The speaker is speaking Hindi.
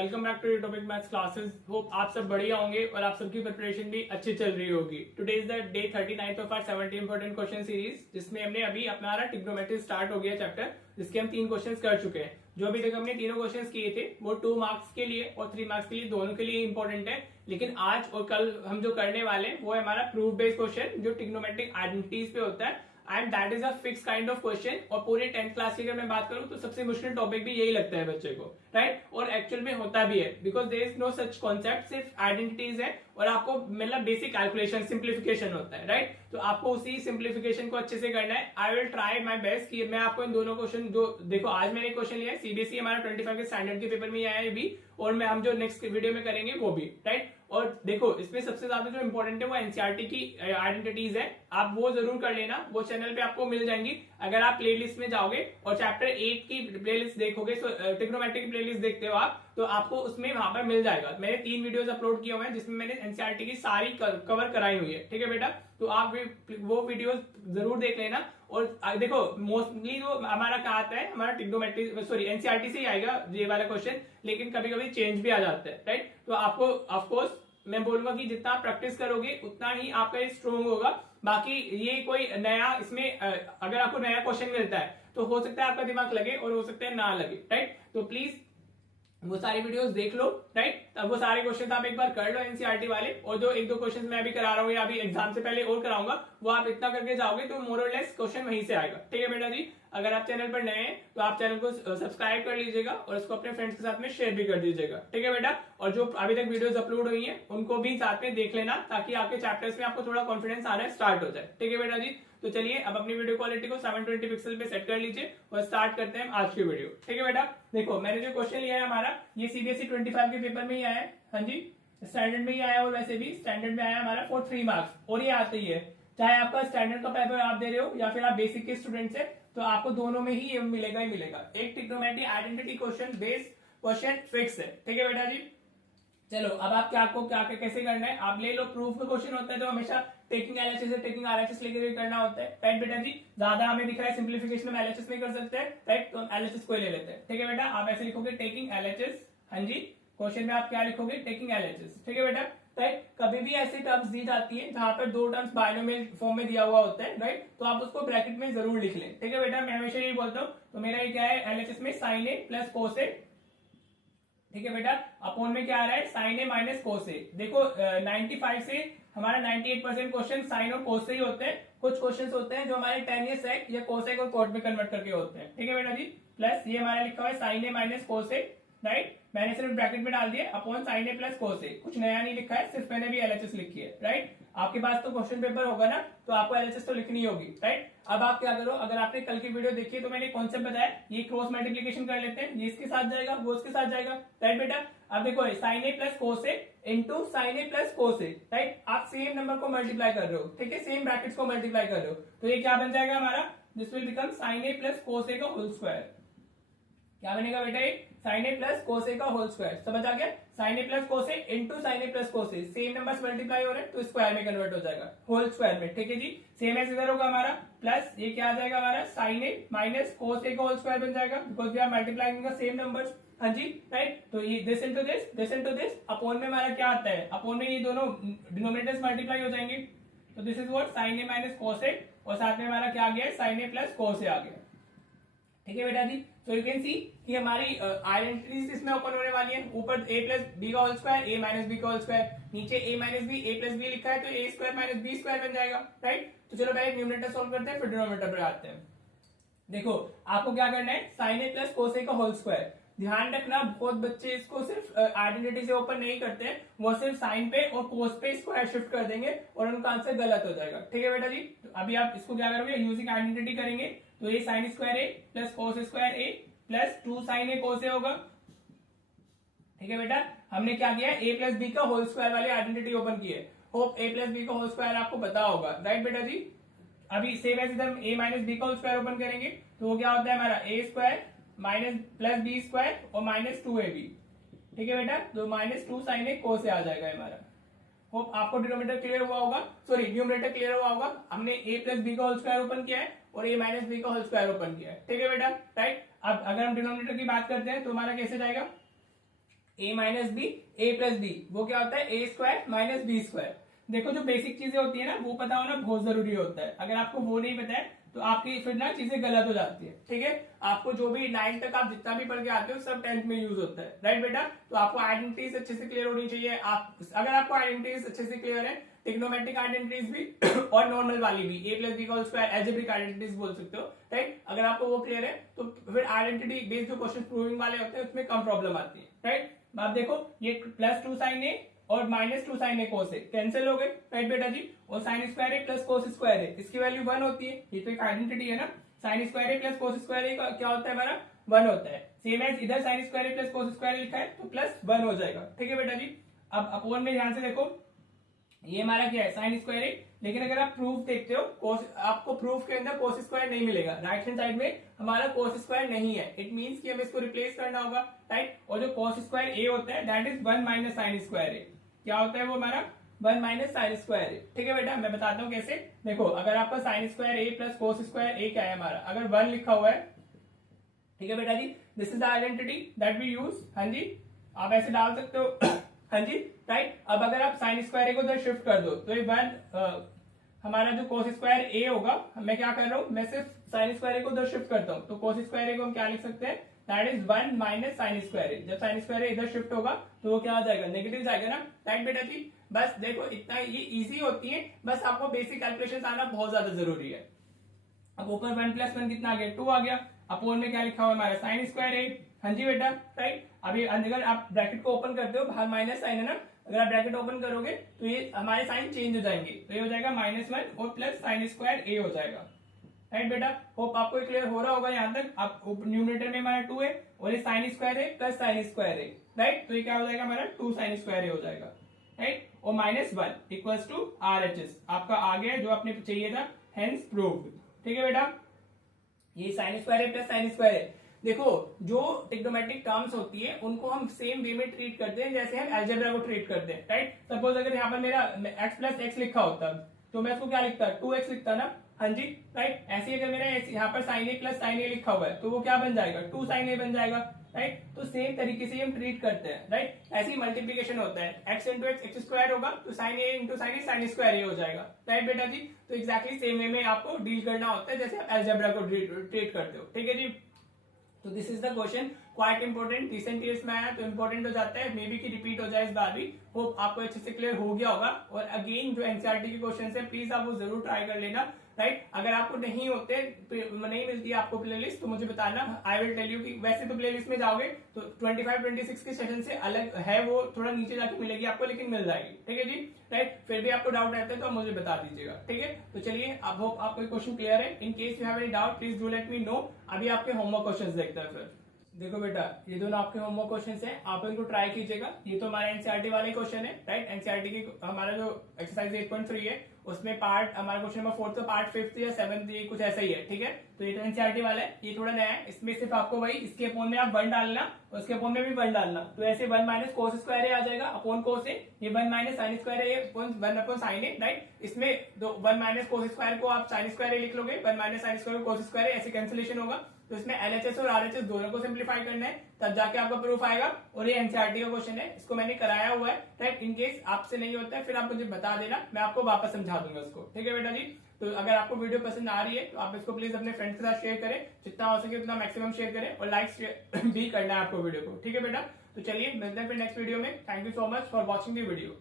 Welcome back to topic maths classes. Hope आप सब बढ़िया होंगे और आप सबकी प्रिपरेशन भी अच्छी चल रही होगी। Today is the day 39 of our 70 important question series, जिसमें हमने अभी हमारा ट्रिग्नोमेट्री स्टार्ट हो गया चैप्टर, जिसके हम 3 क्वेश्चंस कर चुके हैं। जो अभी तक हमने तीनों क्वेश्चंस किए थे वो 2 मार्क्स के लिए और 3 मार्क्स के लिए, दोनों के लिए इंपॉर्टेंट है। लेकिन आज और कल हम जो करने वाले हैं वो है हमारा प्रूफ बेस्ड क्वेश्चन, जो ट्रिग्नोमेट्रिक आइडेंटिटीज पे होता है and that is a fix kind of question. और पूरे 10th क्लास की अगर मैं बात करूं तो सबसे मुश्किल टॉपिक भी यही लगता है बच्चे को, राइट? और एक्चुअल में होता भी है, because there is no such concept, सिर्फ आइडेंटिटीज है और आपको मतलब बेसिक कैलकुलेशन सिंप्लीफिकेशन होता है, राइट? तो आपको उसी सिंप्लीफिकेशन को अच्छे से करना है। I will try my best कि मैं आपको इन दोनों क्वेश्चन, जो देखो आज मैंने क्वेश्चन लिया है सीबीएसई हमारा 25 के स्टैंडर्ड के पेपर में आया है भी, और मैं हम जो नेक्स्ट वीडियो में करेंगे वो भी, राइट? और देखो इसमें सबसे ज्यादा जो इंपॉर्टेंट है वो एनसीईआरटी की आइडेंटिटीज है, आप वो जरूर कर लेना, वो चैनल पे आपको मिल जाएंगी। अगर आप प्लेलिस्ट में जाओगे और चैप्टर 8 की प्लेलिस्ट देखोगे, ट्रिग्नोमेट्री की प्लेलिस्ट देखते हो आप, तो आपको उसमें वहां पर मिल जाएगा। मैंने 3 वीडियोस अपलोड किए हुए हैं जिसमें मैंने एनसीईआरटी की सारी कवर कराई हुई है, ठीक है बेटा? तो आप वो वीडियोस जरूर देख लेना। और देखो मोस्टली जो हमारा क्या आता है, हमारा ट्रिग्नोमेट्री सॉरी एनसीईआरटी से ही आएगा ये वाला क्वेश्चन, लेकिन कभी कभी चेंज भी आ जाता है, राइट? तो आपको ऑफकोर्स मैं बोलूंगा कि जितना आप प्रैक्टिस करोगे उतना ही आपका ये स्ट्रोंग होगा। बाकी ये कोई नया इसमें अगर आपको नया क्वेश्चन मिलता है तो हो सकता है आपका दिमाग लगे और हो सकता है ना लगे, राइट? तो प्लीज वो सारी वीडियोस देख लो, राइट? तब वो सारे क्वेश्चन आप एक बार कर लो एनसीईआरटी वाले, और जो 1-2 क्वेश्चन मैं अभी करा रहा हूँ या अभी एग्जाम से पहले और कराऊंगा, वो आप इतना करके जाओगे तो मोर और लेस क्वेश्चन वहीं से आएगा, ठीक है बेटा जी? अगर आप चैनल पर नए हैं तो आप चैनल को सब्सक्राइब कर लीजिएगा और उसको अपने फ्रेंड्स के साथ में शेयर भी कर दीजिएगा, ठीक है बेटा? और जो अभी तक वीडियोस अपलोड हुई हैं उनको भी साथ में देख लेना, ताकि आपके चैप्टर्स में आपको थोड़ा कॉन्फिडेंस आना स्टार्ट हो जाए, ठीक है बेटा जी? तो चलिए अब अपनी वीडियो क्वालिटी को 720 पिक्सल पे सेट कर लीजिए और स्टार्ट करते हैं आज की वीडियो, ठीक है बेटा? देखो मैंने जो क्वेश्चन लिया है हमारा, ये सीबीएसई 25 के पेपर में ही आया है, हाँ जी, स्टैंडर्ड में ही आया और वैसे भी स्टैंडर्ड में आया हमारा फॉर 3 मार्क्स। और ये आता ही है, चाहे आपका स्टैंडर्ड का पेपर आप दे रहे हो या फिर आप बेसिक के स्टूडेंट है, तो आपको दोनों में ही ये मिलेगा ही मिलेगा। एक trigonometry identity question based question fix है, ठीक है बेटा जी? चलो अब आप क्या कैसे करना है, आप ले लो। प्रूफ का क्वेश्चन होता है तो हमेशा टेकिंग एलएचएस है, टेकिंग आरएचएस लेकर करना होता है, राइट बेटा जी? ज्यादा हमें दिख रहा है सिंप्लीफिकेशन हम एलएचएस नहीं कर सकते, राइट? तो हम एलएचएस को ले लेते हैं, ठीक है बेटा? आप ऐसे लिखोगे टेकिंग एलएचएस, हाँ जी। क्वेश्चन में आप क्या लिखोगे? टेकिंग एलएचएस, ठीक है बेटा? राइट? कभी भी ऐसी टर्म्स दी जाती है जहां पर 2 टर्म्स बाइनोमियल फॉर्म में दिया हुआ होता है, राइट? तो आप उसको ब्रैकेट में जरूर लिख लें, ठीक है बेटा? मैं हमेशा यही बोलता हूँ। तो मेरा ये क्या है, एलएचएस में साइन ए प्लस कोस ए, ठीक है बेटा? अपोन में क्या आ रहा है, साइन ए माइनस कोस ए। देखो 95 से हमारा 98% क्वेश्चन साइन और कोस से ही होते हैं। कुछ क्वेश्चंस होते हैं जो हमारे tan या sec या कोसेक और कोट में कन्वर्ट करके होते हैं, ठीक है बेटा जी? प्लस ये हमारा लिखा हुआ है sign A minus cos A, right? मैंने सिर्फ ब्रैकेट में डाल दिया upon sine A plus cos ए, कुछ नया नहीं लिखा है, सिर्फ मैंने भी एलएचएस लिखी है, राइट? आपके पास तो क्वेश्चन पेपर होगा ना, तो आपको एलएचएस तो लिखनी होगी, राइट? अब आप क्या करो, अगर आपने कल की वीडियो देखी है तो मैंने कॉन्सेप्ट बताया, ये क्रॉस मल्टीप्लीकेशन कर लेते हैं, ये इसके साथ जाएगा वो इसके साथ जाएगा, राइट बेटा? अब देखो sign A plus cos A into sine A plus cos A, right? आप सेम नंबर को मल्टीप्लाई कर रहे हो, ठीक है? सेम ब्रैकेट्स को मल्टीप्लाई कर रहे हो, तो ये क्या बन जाएगा हमारा, this will become sine A plus cos A का होल स्क्वायर। क्या बनेगा बेटा? ये sign A plus cos A का होल स्क्वायर, समझ आ गया? Sign A plus cos A into sine A plus cos A, same numbers multiply हो रहे हैं तो स्क्वायर में कन्वर्ट हो जाएगा, होल स्क्वायर में, ठीक है जी? सेम एज इधर होगा हमारा, प्लस ये क्या आ जाएगा हमारा, sign A minus cos A का होल स्क्वायर बन जाएगा, because we are multiplying the same numbers, हाँ जी, राइट? तो ये दिस इंटू दिस अपॉन में हमारा क्या आता है, अपॉन में ये दोनों डिनोमिनेटर्स मल्टीप्लाई हो जाएंगे, तो this is what, sine A minus cos A, और साथ में हमारा क्या आ गया, साइन ए प्लस कोस ए आ गया, ठीक है बेटा जी? सो यू कैन सी कि हमारी आइडेंटिटीज इसमें ओपन होने वाली है। ऊपर a प्लस बी का whole square, a minus B का होल स्क्वायर, नीचे a minus B, a plus B लिखा है तो a square minus B square बन जाएगा, राइट? तो चलो पहले न्यूमरेटर सॉल्व करते हैं फिर डिनोमिनेटर पर आते हैं। देखो आपको क्या करना है, sign A plus cos A का होल स्क्वायर। ध्यान रखना बहुत बच्चे इसको सिर्फ आइडेंटिटी से ओपन नहीं करते हैं, वो सिर्फ साइन पे और कोस पे स्क्वायर शिफ्ट कर देंगे और उनका आंसर गलत हो जाएगा, ठीक है बेटा जी? तो अभी आप इसको क्या करोगे, यूजिंग आइडेंटिटी करेंगे, तो ये साइन स्क्वायर ए प्लस कोस स्क्वायर ए प्लस 2 साइन ए कोस ए होगा, ठीक है बेटा? हमने क्या किया, ए प्लस बी का होल स्क्वायर वाली आइडेंटिटी ओपन की है। होप ए प्लस बी का होल स्क्वायर आपको पता होगा, राइट बेटा जी? अभी सेम एज इधर ए माइनस बी का होल स्क्वायर ओपन करेंगे तो वो क्या होता है हमारा, A square minus plus B square और माइनस 2ab, ठीक है बेटा? तो माइनस 2 साइन ए कोस ए आ जाएगा हमारा। होप आपको डिनोमिनेटर क्लियर हुआ होगा, सॉरी न्यूमरेटर क्लियर हुआ होगा। हमने ए प्लस बी का होल स्क्वायर ओपन किया है और ए माइनस बी का होल स्क्वायर ओपन किया है, ठीक है बेटा? राइट? अब अगर हम डिनोमिनेटर की बात करते हैं तो हमारा कैसे जाएगा, a minus B a plus B, वो क्या होता है a square minus B square. देखो जो बेसिक चीजें होती है ना वो पता होना बहुत जरूरी होता है, अगर आपको वो नहीं पता है तो आपकी फिर ना चीजें गलत हो जाती है। ठीक है, आपको जो भी 9 तक आप जितना भी पढ़ के आते हो सब 10th में यूज होता है, राइट बेटा। तो आपको आइडेंटिटीज अच्छे से क्लियर होनी चाहिए। आप अगर आपको आइडेंटिटीज अच्छे से क्लियर है, ट्रिग्नोमेट्रिक आइडेंटिटीज भी और नॉर्मल वाली भी, a प्लस बी का होल स्क्वायर, एल्जेब्रिक आइडेंटिटीज बोल सकते हो, राइट। अगर आपको वो क्लियर है तो फिर आइडेंटिटी बेस्ड जो क्वेश्चन प्रूविंग वाले होते हैं उसमें कम प्रॉब्लम आती है, राइट। आप देखो ये प्लस 2 साइन ए और माइनस 2 साइन ए कोस ए कैंसिल हो गए, राइट बेटा जी। और साइन स्क्वायर ए प्लस कोस स्क्वायर ए, इसकी वैल्यू 1 होती है, ये तो एक आइडेंटिटी है ना। Sign square A plus cos square A क्या होता है हमारा, 1 होता है। सेम एज इधर साइन स्क्वायर ए प्लस कोस स्क्वायर ए लिखा है तो प्लस 1 हो जाएगा, ठीक है बेटा जी। अब अपोन में ध्यान से देखो, ये हमारा क्या है साइन स्क्वायर ए, लेकिन अगर आप प्रूफ देखते हो कोस, आपको प्रूफ के अंदर कोस स्क्वायर नहीं मिलेगा, राइट हैंड साइड में हमारा कोस स्क्वायर नहीं है। इट मींस कि हमें इसको रिप्लेस करना होगा, राइट। और जो कोस स्क्वायर ए होता है that is 1 minus sine square A, क्या होता है वो हमारा 1 माइनस साइन स्क्वायर ए, ठीक है बेटा। मैं बताता हूँ कैसे। देखो अगर आपका sign square A plus cos square A क्या है हमारा, अगर 1 लिखा हुआ है, ठीक है बेटा जी, this is the identity that we use, हाँ जी, आप ऐसे डाल सकते हो हाँ जी, राइट। अब अगर आप साइन स्क्वायर ए को उधर शिफ्ट कर दो तो ये 1 हमारा जो कोस स्क्वायर ए होगा, मैं क्या कर रहा हूँ, मैं सिर्फ साइन स्क्वायर ए को उधर शिफ्ट करता हूँ, तो कोस स्क्वायर ए को हम क्या लिख सकते हैं, that is 1 minus sine square A. जब साइन स्क्वायर ए इधर शिफ्ट होगा तो वो क्या आ जाएगा, नेगेटिव जाएगा ना, राइट बेटा जी। बस देखो इतना, ये इजी होती है, बस आपको बेसिक कैलकुलेशन आना बहुत ज्यादा जरूरी है। अब ऊपर 1 प्लस 1 कितना आ गया, 2 आ गया। अपोन में क्या लिखा हुआ हमारा साइन स्क्वायर ए, हाँ जी बेटा, राइट। अभी अगर आप ब्रैकेट को ओपन करते हो, बाहर माइनस साइन है ना, अगर आप ब्रैकेट ओपन करोगे तो ये हमारे साइन चेंज हो जाएंगे, तो ये हो जाएगा -1 और प्लस साइन स्क्वायर ए हो जाएगा, राइट बेटा। होप आपको क्लियर हो रहा होगा यहाँ तक। आप न्यूमरेटर में हमारा 2 है और ये साइन स्क्वायर है प्लस साइन स्क्वायर है, राइट। तो ये क्या हो जाएगा हमारा 2 साइन स्क्वायर ए हो जाएगा, राइट। और -1 इक्वल्स टू RHS आपका आ गया जो आपने चाहिए था, हेंस प्रूव्ड, ठीक है बेटा। ये साइन स्क्वायर है प्लस साइन स्क्वायर है। देखो जो ट्रिग्नोमेट्रिक टर्म्स होती है उनको हम सेम वे में ट्रीट करते हैं जैसे हम अलजेब्रा को ट्रीट करते हैं, राइट। सपोज अगर यहाँ पर मेरा x प्लस एक्स लिखा होता तो मैं इसको क्या लिखता, 2x लिखता ना, हाँ जी, राइट। ऐसे अगर मेरा यहाँ पर साइन ए प्लस साइन ए लिखा हुआ है तो वो क्या बन जाएगा, 2 साइन ए बन जाएगा, राइट। तो सेम तरीके से हम ट्रीट करते हैं, राइट। ऐसे ही मल्टीप्लीकेशन होता है, x इंटू एक्स स्क्वायर होगा तो साइन ए इंटू साइन स्क्वायर ए हो जाएगा, राइट बेटा जी। तो एक्जैक्टली सेम वे में आपको डील करना होता है जैसे आप अलजेब्रा को ट्रीट करते हो, ठीक है जी। तो this is the question, quite important, recent years में आया तो इंपॉर्टेंट हो जाता है, मे बी की रिपीट हो जाए इस बार भी। होप आपको अच्छे से क्लियर हो गया होगा। और अगेन जो एनसीईआरटी के क्वेश्चन है प्लीज आप वो जरूर ट्राई कर लेना, राइट। अगर आपको नहीं होते, नहीं मिलती है आपको प्लेलिस्ट तो मुझे बताना, आई विल टेल यू कि वैसे तो प्लेलिस्ट में जाओगे तो 25-26 के सेशन से अलग है, वो थोड़ा नीचे जाके मिलेगी आपको, लेकिन मिल जाएगी, ठीक है जी, राइट। फिर भी आपको डाउट रहता है तो आप मुझे बता दीजिएगा, ठीक है। तो चलिए, अब होप आपको क्वेश्चन क्लियर है। In case you have any doubt please do let me know. अभी आपके होमवर्क क्वेश्चन देखते हैं। फिर देखो बेटा, ये दोनों आपके होमवर्क क्वेश्चन हैं, आप इनको ट्राई कीजिएगा। ये तो हमारा एनसीईआरटी वाले क्वेश्चन है, राइट। एनसीईआरटी की हमारा जो एक्सरसाइज 8.3 है उसमें पार्ट हमारा क्वेश्चन नंबर 4 तो पार्ट 5th या 7th ये कुछ ऐसा ही है, ठीक है। तो ये तो एनसीईआरटी वाला है, ये थोड़ा नया है। इसमें सिर्फ आपको वही इसके अपोन में आप 1 डालना और उसके अपोन में भी 1 डालना, तो ऐसे 1 माइनस कोस स्क्वायर ए आ जाएगा अपॉन कोस ए, ये 1 माइनस साइन स्क्वायर ए 1 अपॉन साइन ए, राइट। इसमें 1 माइनस कोस स्क्वायर को आप साइन स्क्वायर ए लिख लोगे, 1 minus sine square cos square A, ऐसे कैंसिलेशन होगा। तो इसमें LHS और RHS दोनों को सिंप्लीफाई करना है, तब जाके आपका प्रूफ आएगा। और ये एनसीईआरटी का क्वेश्चन है, इसको मैंने कराया हुआ है, राइट। इन केस आपसे नहीं होता है फिर आप मुझे बता देना, मैं आपको वापस समझा दूंगा इसको, ठीक है बेटा जी। तो अगर आपको वीडियो पसंद आ रही है तो आप इसको प्लीज अपने फ्रेंड्स के साथ शेयर करें, जितना हो सके उतना मैक्सिमम शेयर करें, और लाइक भी करना है आपको वीडियो को, ठीक है बेटा। तो चलिए मिलते हैं फिर नेक्स्ट वीडियो में। Thank you so much for watching the video.